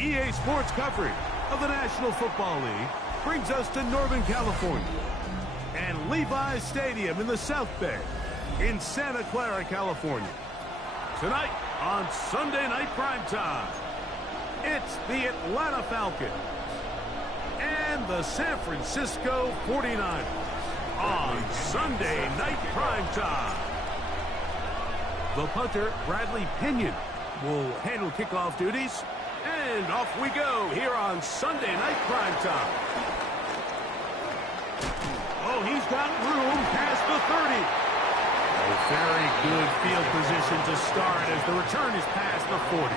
EA Sports coverage of the National Football League brings us to Northern California and Levi's Stadium in the South Bay in Santa Clara, California. Tonight on Sunday Night Primetime, it's the Atlanta Falcons and the San Francisco 49ers on Sunday Night Primetime. The punter, Bradley Pinion, will handle kickoff duties. And off we go here on Sunday Night Primetime. Oh, he's got room past the 30. A very good field position to start as the return is past the 40.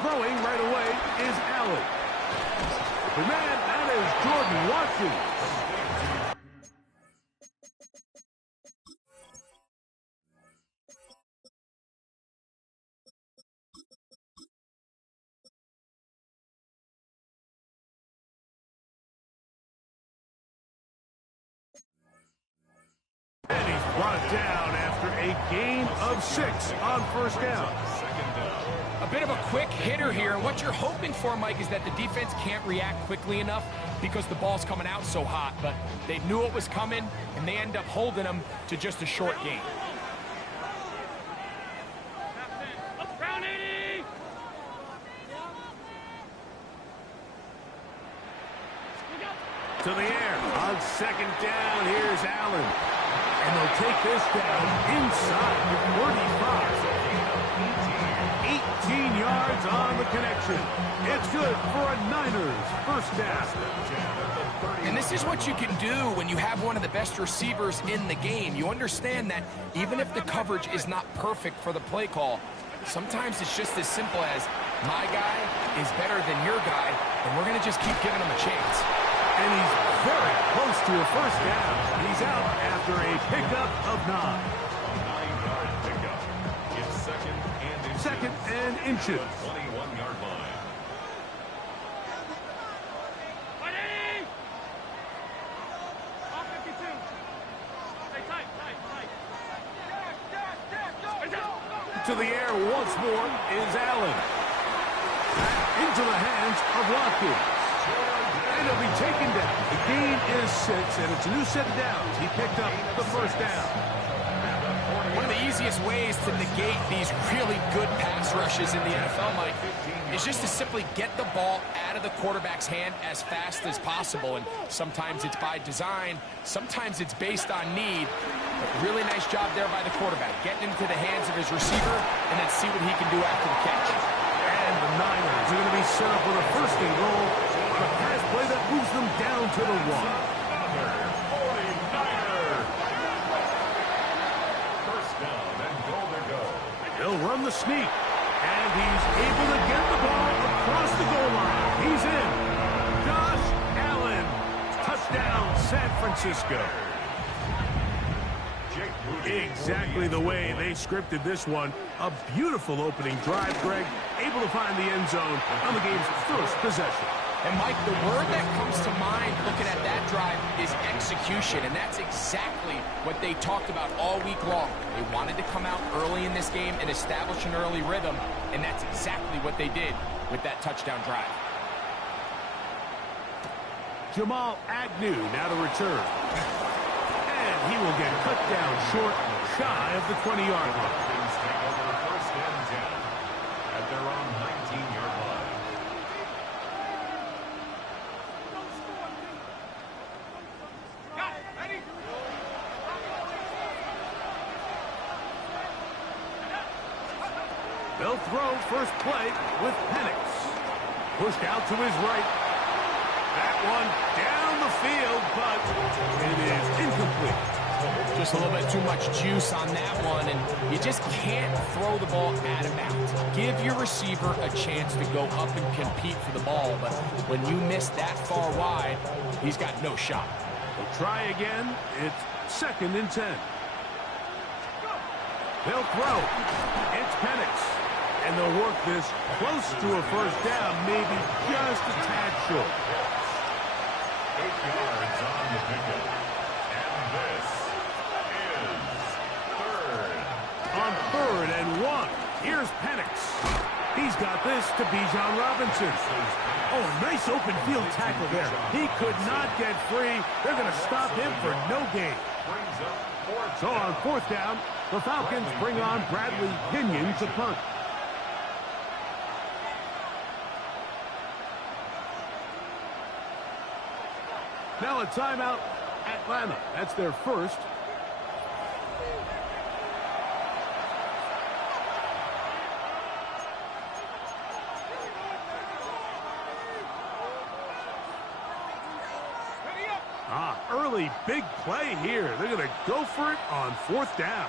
Throwing right away is Allen. The man, that is Jordan Watkins. And he's brought down after a gain of 6 on first down. A bit of a quick hitter here, and what you're hoping for, Mike, is that the defense can't react quickly enough because the ball's coming out so hot, but they knew it was coming, and they end up holding them to just a short gain. To the air on second down. Here's Allen. And they'll take this down inside the 45. 18 yards on the connection. It's good for a Niners first down. And this is what you can do when you have one of the best receivers in the game. You understand that even if the coverage is not perfect for the play call, sometimes it's just as simple as my guy is better than your guy, and we're going to just keep giving him a chance. And he's very close to a first down. He's out after a pickup of 9. 9-yard pickup. It's second and inches. 21-yard line. To the air once more is Allen. Back into the hands of Watkins. And he'll be taken down. The gain is 6, and it's a new set of downs. He picked up the first down. One of the easiest ways to negate these really good pass rushes in the NFL, Mike, is just to simply get the ball out of the quarterback's hand as fast as possible. And sometimes it's by design, sometimes it's based on need. But really nice job there by the quarterback, getting into the hands of his receiver and then see what he can do after the catch. And the Niners are going to be set up with a first and goal on a pass play that moves them down to the 1. He'll run the sneak, and he's able to get the ball across the goal line. He's in. Josh Allen. Touchdown, San Francisco. Exactly the way they scripted this one. A beautiful opening drive, Greg. Able to find the end zone on the game's first possession. And, Mike, the word that comes to mind looking at that drive is execution, and that's exactly what they talked about all week long. They wanted to come out early in this game and establish an early rhythm, and that's exactly what they did with that touchdown drive. Jamal Agnew now to return. And he will get cut down short, shy of the 20-yard line. First and 10 at their own 19-yard line. They'll throw first play with Penix. Pushed out to his right. That one down the field, but it is incomplete. Just a little bit too much juice on that one, and you just can't throw the ball out of bounds. Give your receiver a chance to go up and compete for the ball, but when you miss that far wide, he's got no shot. They'll try again. It's second and 10. They'll throw. It's Penix. And they'll work this close to a first down, maybe just a tad short. 8 yards on the pickup. And this is third. On 3rd and 1, here's Penix. He's got this to Bijan Robinson. Oh, nice open field tackle there. He could not get free. They're going to stop him for no gain. So on 4th down, the Falcons bring on Bradley Pinion to punt. Now a timeout, Atlanta. That's their first. Early big play here. They're going to go for it on 4th down.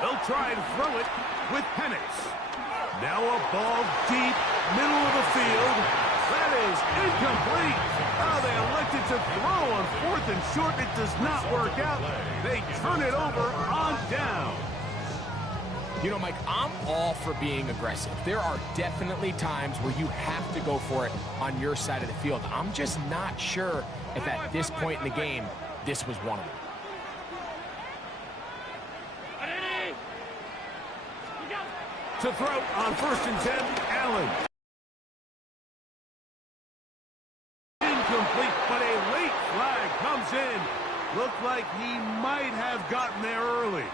They'll try and throw it with Penix. Now a ball deep, middle of the field. That is incomplete. Oh, they elected to throw on 4th and short. It does not work out. They turn it over on down. You know, Mike, I'm all for being aggressive. There are definitely times where you have to go for it on your side of the field. I'm just not sure if at this point in the game, this was one of them. To throw on 1st and 10, Allen. Incomplete, but a late flag comes in. Looked like he might have gotten there early.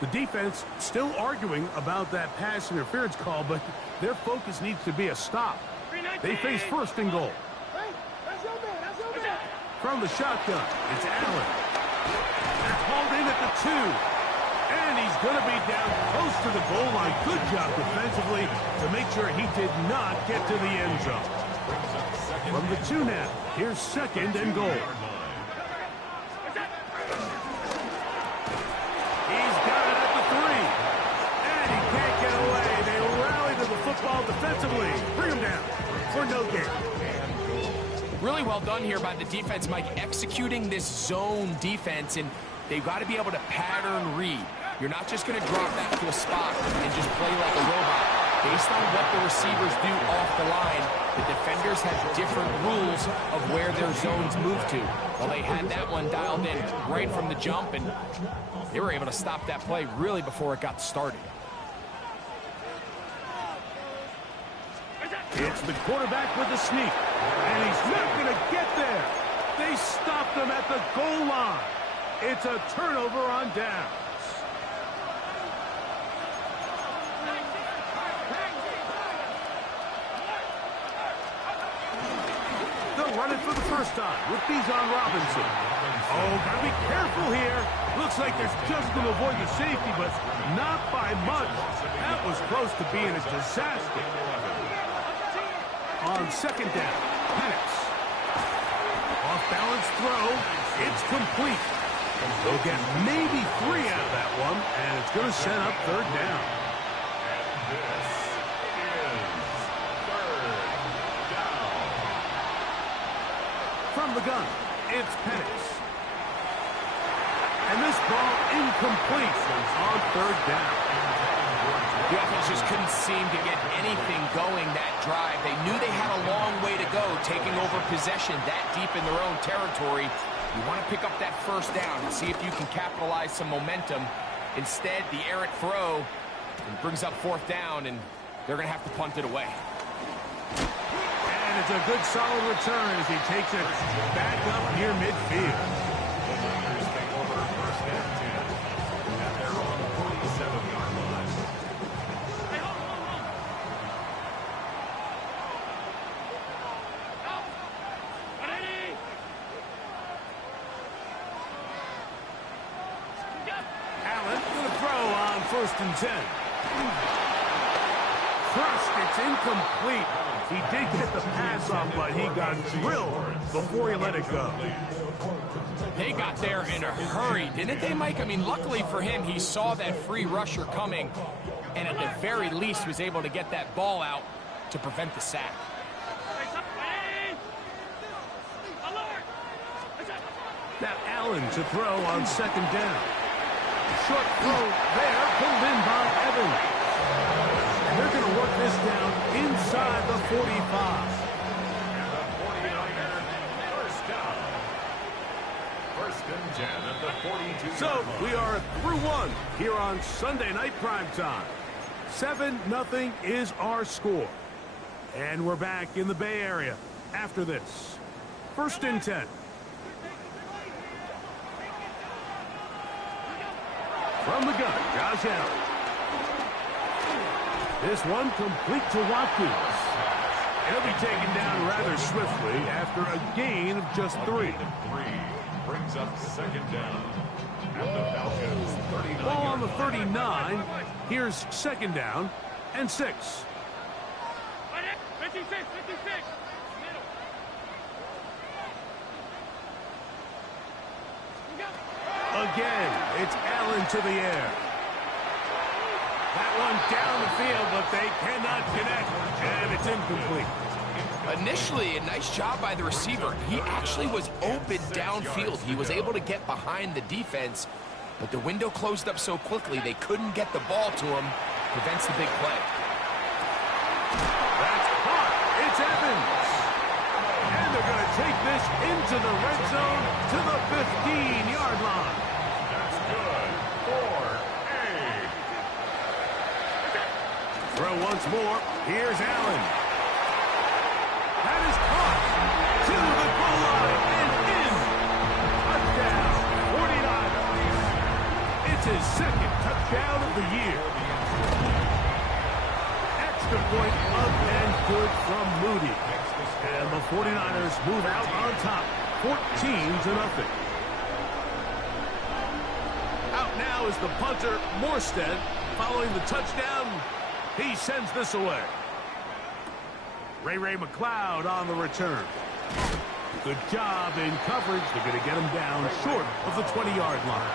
The defense still arguing about that pass interference call, but their focus needs to be a stop. They face 1st and goal. From the shotgun, it's Allen. They're called in at the 2. And he's going to be down close to the goal line. Good job defensively to make sure he did not get to the end zone. From the 2 now, here's 2nd and goal. Football defensively. Bring him down for no gain. Really well done here by the defense, Mike, executing this zone defense, and they've got to be able to pattern read. You're not just going to drop that to a spot and just play like a robot. Based on what the receivers do off the line, the defenders have different rules of where their zones move to. Well, they had that one dialed in right from the jump, and they were able to stop that play really before it got started. It's the quarterback with the sneak, and he's not going to get there. They stopped him at the goal line. It's a turnover on downs. They'll run it for the first time with Bijan Robinson. Oh, got to be careful here. Looks like there's just going to avoid the safety, but not by much. That was close to being a disaster. On 2nd down, Penix. Off-balance throw. It's complete. They'll get maybe 3 out of that one, and it's going to set up 3rd down. And this is 3rd down. From the gun, it's Penix. And this ball incomplete on 3rd down. The offense just couldn't seem to get anything going that drive. They knew they had a long way to go, taking over possession that deep in their own territory. You want to pick up that 1st down and see if you can capitalize some momentum. Instead, the errant throw brings up 4th down, and they're going to have to punt it away. And it's a good, solid return as he takes it back up near midfield. The Niners take over 1st and 10 at their own 47-yard line. Allen going to throw on 1st and 10. Crushed, it's incomplete. He did get the pass off, but he got drilled before he let it go. They got there in a hurry, didn't they, Mike? I mean, luckily for him, he saw that free rusher coming, and at the very least was able to get that ball out to prevent the sack. Now, Allen Allen to throw on second down. Short throw there, pulled in by Evans. And they're going to work this down inside the 45. And the 49er first down. First and 10 at the 42. So we are through one here on Sunday Night Primetime. 7-0 is our score. And we're back in the Bay Area after this. First and 10. From the gun, Josh Allen. This one complete to Watkins. He'll be taken down rather swiftly after a gain of just 3. Brings up second down. At the Falcons, 39. Ball on the 39. Here's second down and 6. Again, it's Allen to the air. That one down the field, but they cannot connect, and it's incomplete. Initially, a nice job by the receiver. He actually was open downfield. He was able to get behind the defense, but the window closed up so quickly they couldn't get the ball to him. Prevents the big play. That's caught. It's Evans. And they're going to take this into the red zone to the 15-yard line. That's good for a. Throw once more. Here's Allen. That is caught to the goal line and in. Touchdown, 49ers. It's his second touchdown of the year. Extra point up and good from Moody. And the 49ers move out on top, 14-0. Out now is the punter, Morstead. Following the touchdown, he sends this away. Ray McLeod on the return. Good job in coverage. They're going to get him down short of the 20-yard line.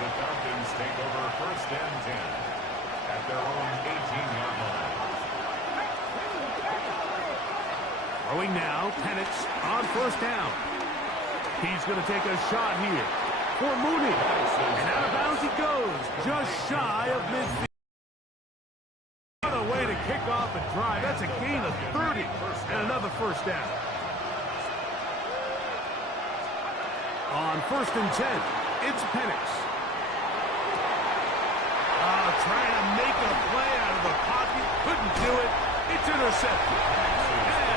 The Falcons take over first and 10 at their own 18-yard line. Throwing now, Penix on first down. He's going to take a shot here for Moody. And out of bounds he goes, just shy of midfield. What a way to kick off a drive. That's a gain of 30 and another first down. On first and 10, it's Penix. Trying to make a play out of the pocket. Couldn't do it. It's intercepted.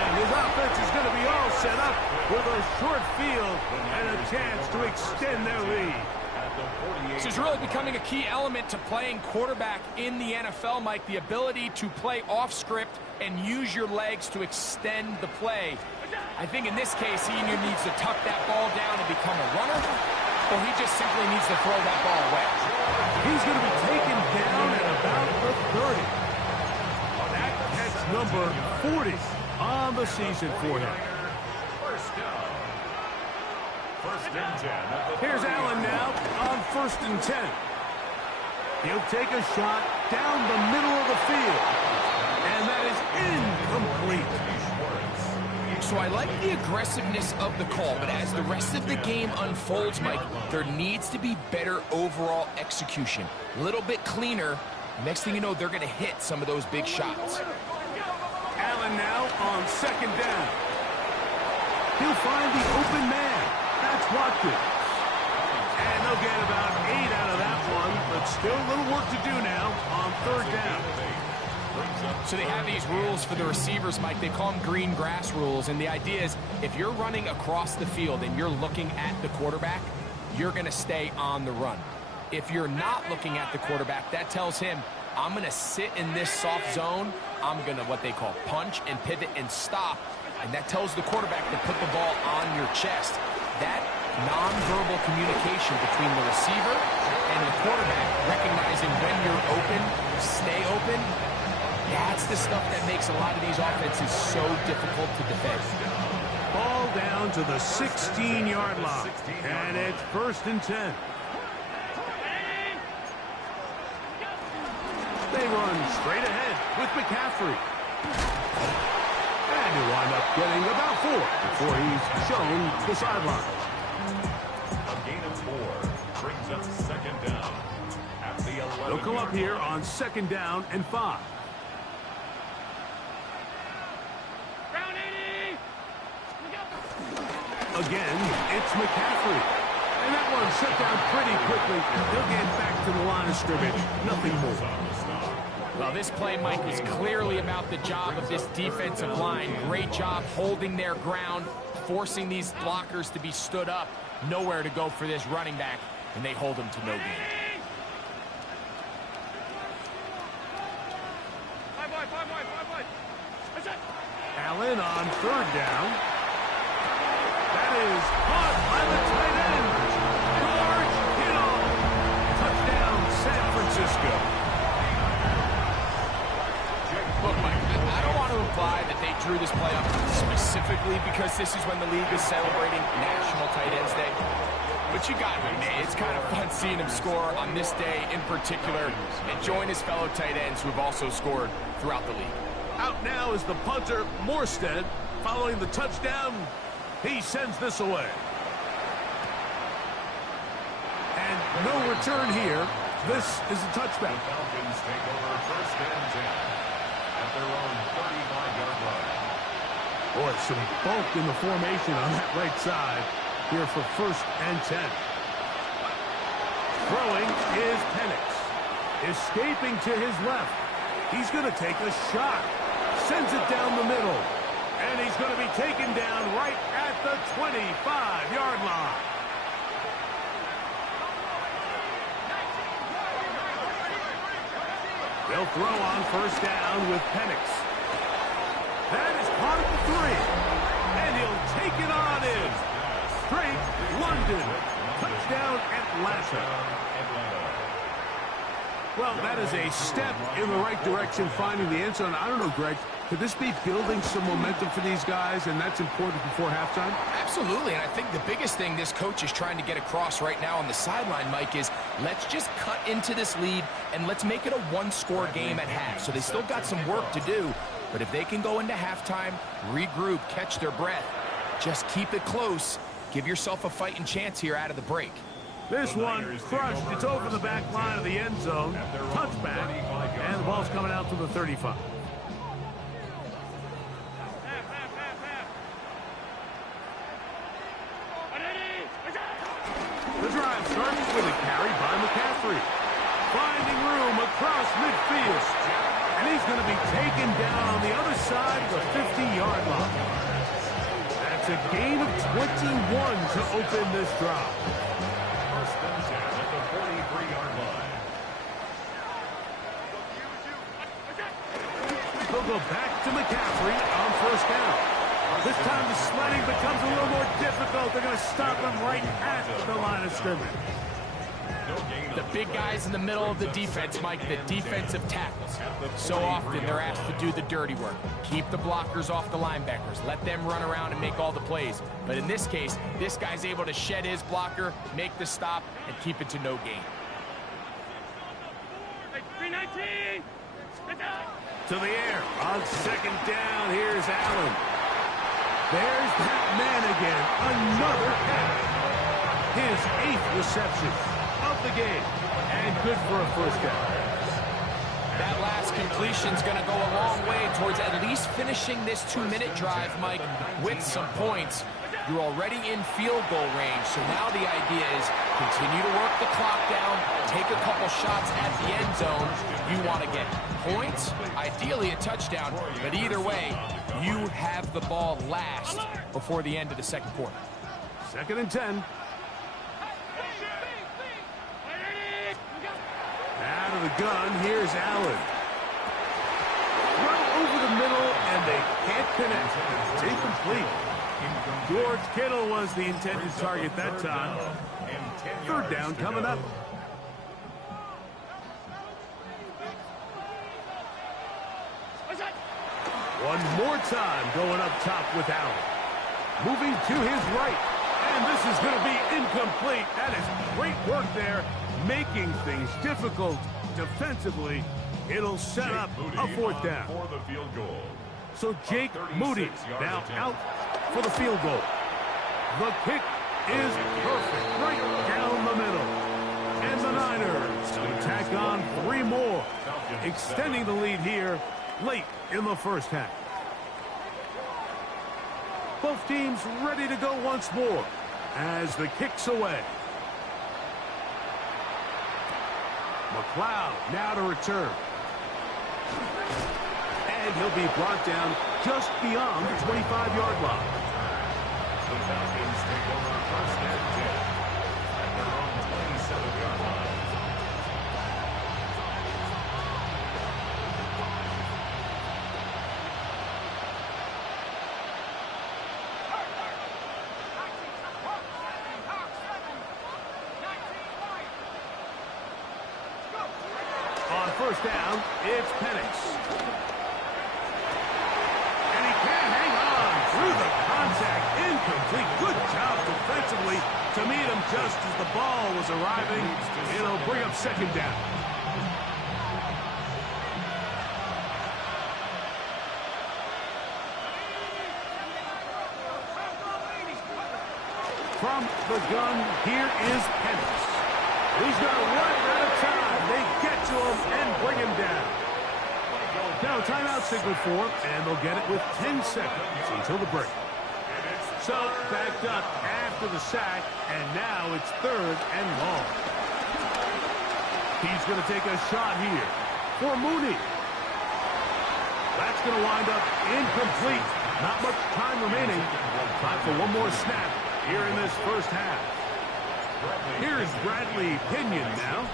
And his offense is going to be all set up with a short field and a chance to extend their lead. This is really becoming a key element to playing quarterback in the NFL, Mike. The ability to play off script and use your legs to extend the play. I think in this case, he either needs to tuck that ball down and become a runner, or he just simply needs to throw that ball away. He's going to be taken down at about the 30. That catch number 40 on the season for him. First down. First and 10. Here's Allen now on first and 10. He'll take a shot down the middle of the field. And that is incomplete. So I like the aggressiveness of the call, but as the rest of the game unfolds, Mike, there needs to be better overall execution. A little bit cleaner. Next thing you know, they're going to hit some of those big shots. Allen now on second down. He'll find the open man. That's Watkins. And they'll get about 8 out of that one, but still a little work to do now on third down. So they have these rules for the receivers, Mike. They call them green grass rules, and the idea is if you're running across the field and you're looking at the quarterback, you're going to stay on the run. If you're not looking at the quarterback, that tells him, I'm going to sit in this soft zone. I'm going to what they call punch and pivot and stop, and that tells the quarterback to put the ball on your chest. That nonverbal communication between the receiver and the quarterback, recognizing when you're open, stay open, that's the stuff that makes a lot of these offenses so difficult to defend. Ball down to the 16-yard line, and it's first and 10. They run straight ahead with McCaffrey. And he'll wind up getting about 4 before he's shown the sidelines. A gain That's second down. At the 11. They'll come up here on 2nd down and 5. Again, it's McCaffrey. And that one shut down pretty quickly. He'll get back to the line of scrimmage. Nothing more. Well, this play, Mike, was clearly about the job of this defensive line. Great job holding their ground, forcing these blockers to be stood up. Nowhere to go for this running back, and they hold him to no gain. Allen on 3rd down. That is caught by the tight end, George Kittle. Touchdown, San Francisco. Look, Mike, I don't want to imply that they drew this play up specifically because this is when the league is celebrating National Tight Ends Day. But you got to admit, it's kind of fun seeing him score on this day in particular and join his fellow tight ends who have also scored throughout the league. Out now is the punter, Morstead. Following the touchdown, he sends this away. And no return here. This is a touchback. The Falcons take over 1st and 10 at their own 35-yard line. Boy, some bulk in the formation on that right side here for 1st and 10. Throwing is Penix. Escaping to his left. He's going to take a shot. Sends it down the middle. And he's going to be taken down right at the 25-yard line. They'll throw on 1st down with Penix. That is caught at the 3. And he'll take it on in. Straight London. Touchdown Atlanta. Well, that is a step in the right direction, finding the end zone. I don't know, Greg, could this be building some momentum for these guys, and that's important before halftime? Absolutely, and I think the biggest thing this coach is trying to get across right now on the sideline, Mike, is let's just cut into this lead, and let's make it a one-score game at half. So they still got some work to do, but if they can go into halftime, regroup, catch their breath, just keep it close, give yourself a fighting chance here out of the break. This one crushed. It's over the back line of the end zone. Touchback. And the ball's coming out to the 35. The drive starts with a carry by McCaffrey. Finding room across midfield. And he's going to be taken down on the other side of the 50-yard line. That's a gain of 21 to open this drive. At the 43-yard line. They'll go back to McCaffrey on 1st down. This time the sledding becomes a little more difficult. They're going to stop him right at the line of scrimmage. The big guys in the middle of the defense, Mike, the defensive tackles. So often they're asked to do the dirty work. Keep the blockers off the linebackers. Let them run around and make all the plays. But in this case, this guy's able to shed his blocker, make the stop, and keep it to no gain. To the air on 2nd down. Here's Allen. There's that man again. Another catch. His 8th reception of the game. And good for a 1st down. That last completion's going to go a long way towards at least finishing this 2-minute drive, Mike, with some points. You're already in field goal range, so now the idea is continue to work the clock down, take a couple shots at the end zone. You want to get points, ideally a touchdown, but either way, you have the ball last before the end of the 2nd quarter. 2nd and 10. Out of the gun, here's Allen. Throw over the middle, and they can't connect. It's incomplete. George Kittle was the intended target that time. 3rd down coming up. One more time going up top with Allen. Moving to his right. And this is going to be incomplete. That is great work there, making things difficult defensively. It'll set up a 4th down. For the field goal. So Jake Moody now out for the field goal. The kick is perfect, right down the middle. more, extending the lead here late in the first half. Both teams ready to go once more as the kick's away. McLeod now to return. And he'll be brought down just beyond the 25-yard line. The Falcons take over first and 10 at their own 27-yard line. On first down, it's Penix. And he can't hang on through the contact. Incomplete. Good job defensively to meet him just as the ball was arriving. It'll bring up second down. From the gun, here is Penix. He's going to run out of time. They get to him and bring him down. Now, timeout signal for, and they'll get it with 10 seconds until the break. So, backed up after the sack, and now it's third and long. He's going to take a shot here for Mooney. That's going to wind up incomplete. Not much time remaining. Time for one more snap here in this first half. Here's Bradley Pinion now,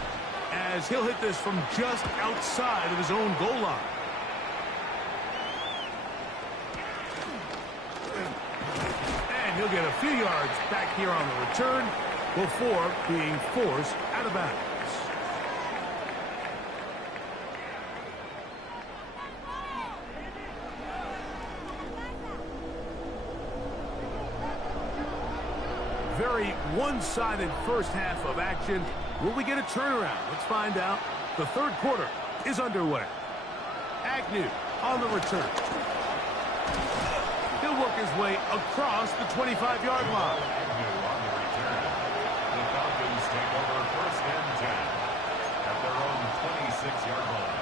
as he'll hit this from just outside of his own goal line. And he'll get a few yards back here on the return before being forced out of bounds. Very one-sided first half of action. Will we get a turnaround? Let's find out. The third quarter is underway. Agnew on the return. He'll work his way across the 25-yard line. Agnew on the return. The Falcons take over first and 10 at their own 26-yard line.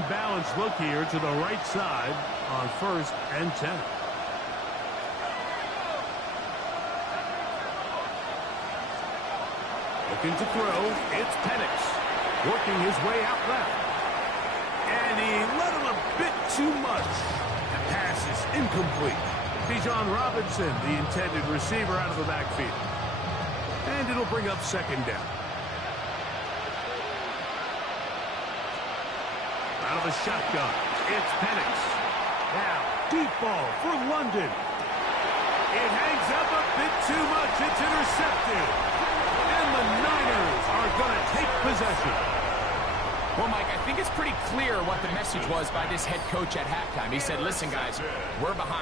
Unbalanced look here to the right side on first and 10. Looking to throw, it's Penix, working his way out left. And he let him a bit too much. The pass is incomplete. Bijan Robinson, the intended receiver, out of the backfield. And it'll bring up second down. Out of the shotgun, it's Penix. Now, deep ball for London. It hangs up a bit too much. It's intercepted. And the Niners are going to take possession. Well, Mike, I think it's pretty clear what the message was by this head coach at halftime. He said, listen, guys, we're behind.